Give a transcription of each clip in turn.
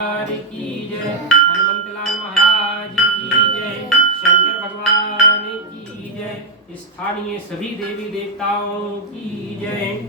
की जय, हनुमंतलाल महाराज की जय, शंकर भगवान की जय, स्थानीय सभी देवी देवताओं की जय।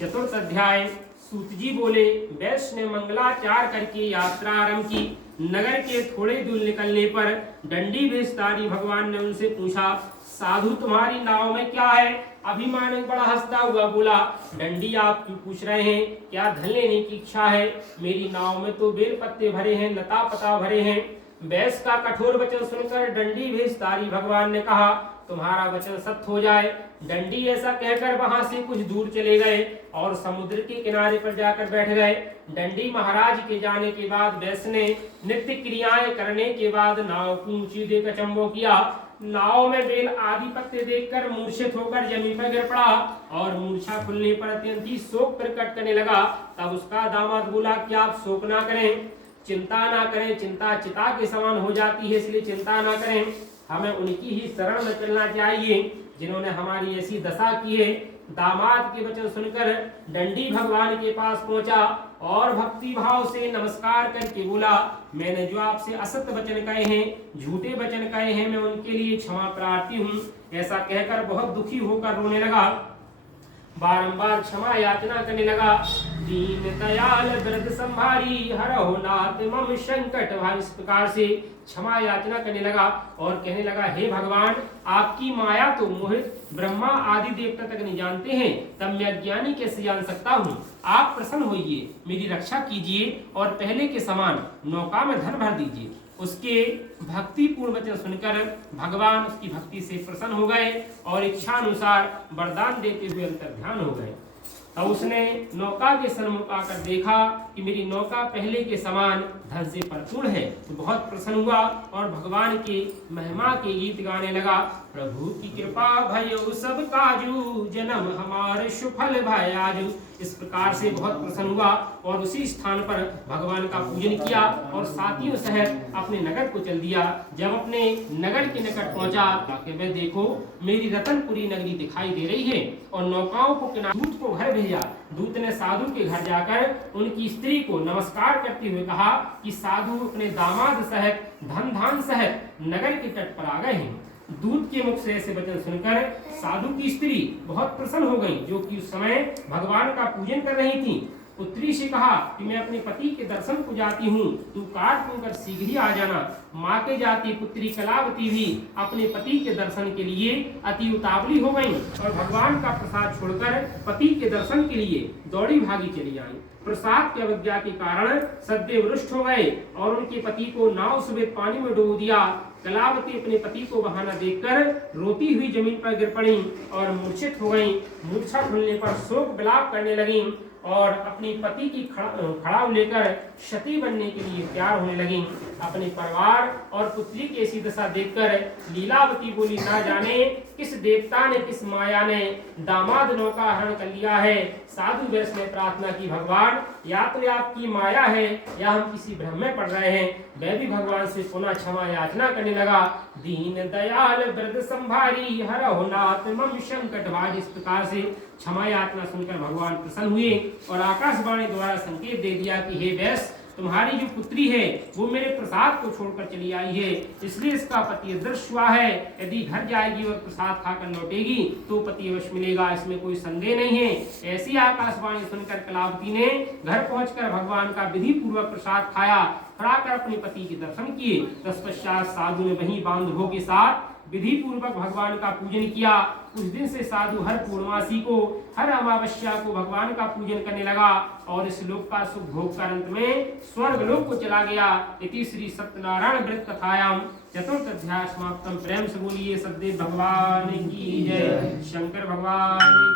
चतुर्थ अध्याय। सूत जी बोले, वैश्य ने मंगलाचार करके यात्रा आरंभ की। नगर के थोड़े दूर निकलने पर दंडी वेशधारी भगवान ने उनसे पूछा, साधु तुम्हारी नाव में क्या है? अभिमानी बड़ा हंसता हुआ बोला, दंडी आप क्यों पूछ रहे हैं? क्या धन लेने की इच्छा है? मेरी नाव में तो बेल पत्ते भरे हैं, लता पता भरे हैं। वैश्य का कठोर वचन सुनकर दंडी वेशधारी भगवान ने कहा, तुम्हारा वचन सत्य हो जाए। दंडी ऐसा कहकर वहां से कुछ दूर चले गए और समुद्र के किनारे पर जाकर बैठ गए। दंडी महाराज के जाने के बाद वैश्य ने नित्य क्रियाएं करने के बाद नाव को ऊंची देकर अचंभो किया। नाव में बेल आदि पत्ते देखकर मूर्छित होकर जमीन पर गिर पड़ा और मूर्छा खुलने पर अत्यंत ही शोक प्रकट करने लगा। तब उसका दामाद बोला, क्या आप शोक ना करें, चिंता ना करें, चिंता चिता के समान हो जाती है, इसलिए चिंता ना करें। हमें उनकी ही शरण में चलना चाहिए जिन्होंने हमारी ऐसी दशा की है। दामाद के वचन सुनकर दंडी भगवान के पास पहुंचा और भक्ति भाव से नमस्कार करके बोला, मैंने जो आपसे असत्य वचन कहे हैं, झूठे वचन कहे हैं, मैं उनके लिए क्षमा प्रार्थी हूँ। ऐसा कहकर बहुत दुखी होकर रोने लगा, बारंबार क्षमा याचना करने लगा। दीन दयाल वृद्ध संभारी हरहु नाथ मम संकट। इस प्रकार से क्षमा याचना करने लगा और कहने लगा, हे भगवान, आपकी माया तो मोहित ब्रह्मा आदि देवता तक नहीं जानते हैं, तब मैं अज्ञानी कैसे जान सकता हूँ। आप प्रसन्न होइए, मेरी रक्षा कीजिए और पहले के समान नौका में धन भर दीजिए। उसके भक्तिपूर्ण वचन सुनकर भगवान उसकी भक्ति से प्रसन्न हो गए और इच्छा अनुसार वरदान देते हुए अंतर्ध्यान हो गए। तब उसने नौका के सन्मुख आकर देखा कि मेरी नौका पहले के समान धन से भरपूर है, तो बहुत प्रसन्न हुआ और भगवान के महिमा के गीत गाने लगा। प्रभु की कृपा भयो सब काजू, जन्म हमारे सुफल भय आजू। इस प्रकार से बहुत प्रसन्न हुआ और उसी स्थान पर भगवान का पूजन किया और साथियों सहित अपने नगर को चल दिया। जब अपने नगर के निकट पहुंचा, में देखो मेरी रतनपुरी नगरी दिखाई दे रही है और नौकाओं को किनारे। दूत को घर भेजा। दूत ने साधु के घर जाकर उनकी स्त्री को नमस्कार करते हुए कहा कि साधु अपने दामाद सहित धन धान सहित नगर के तट पर आ गए हैं। दूत के मुख से ऐसे वचन सुनकर साधु की स्त्री बहुत प्रसन्न हो गई, जो कि उस समय भगवान का पूजन कर रही थी। पुत्री से कहा कि मैं अपने पति के दर्शन को जाती हूँ, तू काट कर शीघ्र ही आ जाना। माँ के जाती पुत्री कलावती भी अपने पति के दर्शन के लिए अति उतावली हो गई और भगवान का प्रसाद छोड़कर पति के दर्शन के लिए दौड़ी भागी चली आई। प्रसाद की अवज्ञा के कारण सदैव रुष्ट हो गए और उनके पति को नाव समेत पानी में डुबो दिया। कलावती अपने पति को बहाना देखकर रोती हुई जमीन पर गिर पड़ी और मूर्छित हो गई। मूर्छा खुलने पर शोक विलाप करने लगी और अपनी पति की खड़ाव लेकर क्षति बनने के लिए तैयार होने लगी। अपने परिवार और पुत्री की ऐसी दशा देखकर लीलावती बोली, ना जाने किस देवता ने किस माया ने दामाद नौका हरण कर लिया है। साधु वैश्य ने प्रार्थना की, भगवान या तो आपकी माया है या हम किसी भ्रम में पड़ रहे हैं। वह भी भगवान से पुनः क्षमा याचना करने लगा। दीन दयाल वृद्ध संभारी हरहु नाथ मम संकट। इस प्रकार से क्षमा याचना सुनकर भगवान प्रसन्न हुए और आकाशवाणी द्वारा संकेत दे दिया कि हे वैश्य, तुम्हारी जो पुत्री है वो मेरे प्रसाद को छोड़कर चली आई है, इसलिए इसका पति अदृश्य हुआ है। यदि घर जाएगी और प्रसाद खाकर लौटेगी तो पति अवश्य मिलेगा, इसमें कोई संदेह नहीं है। ऐसी आकाशवाणी सुनकर कलावती ने घर पहुंचकर भगवान का विधि पूर्वक प्रसाद खाया, फिर आकर अपने पति के दर्शन किए। तत्पश्चात साधु ने वहीं बांधवों के साथ विधि पूर्वक भगवान का पूजन किया। उस दिन से साधु हर पूर्णमासी को, हर अमावस्या को भगवान का पूजन करने लगा और इस लोक का सुख भोग कर अंत में स्वर्ग लोक को चला गया। इति श्री सत्यनारायण व्रत कथायाम चतुर्थ अध्याय समाप्तम। प्रेम से बोलिए सद्देव भगवान की जय, शंकर भगवान